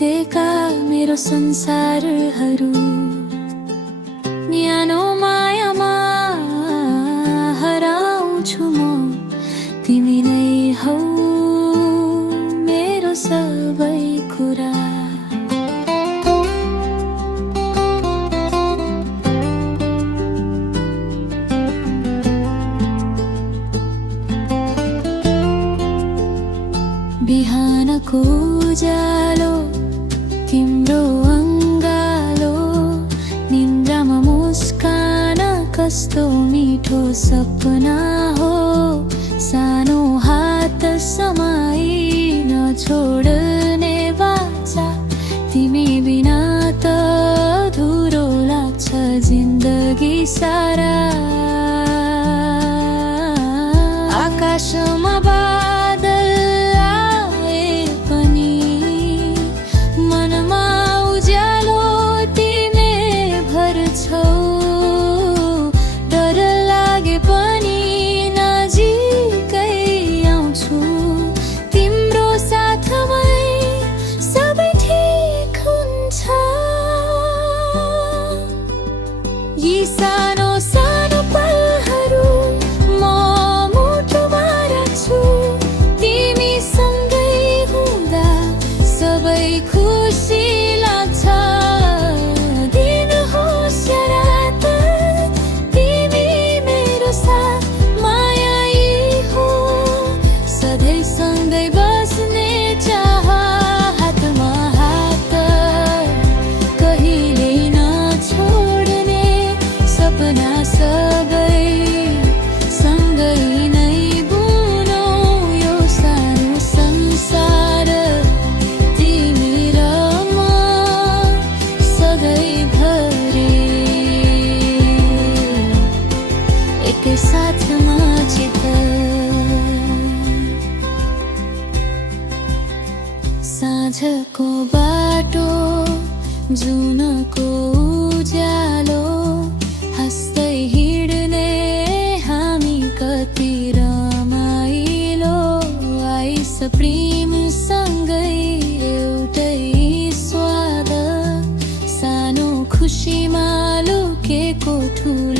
बितेका मेरो संसारहरू न्यानो मायामा हराउँछु म। तिमी नै हौ मेरो सबै कुरा। बिहानको उज्यालो तिम्रो अङ्गालो निन्द्रामा मुस्कान कस्तो मिठो सपना हो। सानो हात समाई नछोड्ने बाचा तिमी बिना त अधुरो लाग्छ जिन्दगी सारा। आकाशमा यी सानो सानो पलहरू म मुटुमा राख्छु। तिमी सँगै हुँदा सबै खुसी लाग्छ। दिन होस् या रात तिमी मेरो साथ माया यी हो। सधैँ सँगै बस्ने चाह हातमा हात कहिले नछोड्ने सपना सबै सँगै नै बुनौँ यो सानो संसार। तिमी र म सधैँभरि एकै साथमा चित। साँझको बाटो जुनको उज्यालो हाँस्दै हिँड्ने हामी कति रमाइलो। आइस प्रेम सँगै एउटै स्वाद सानो खुसीमा लुकेको ठुलो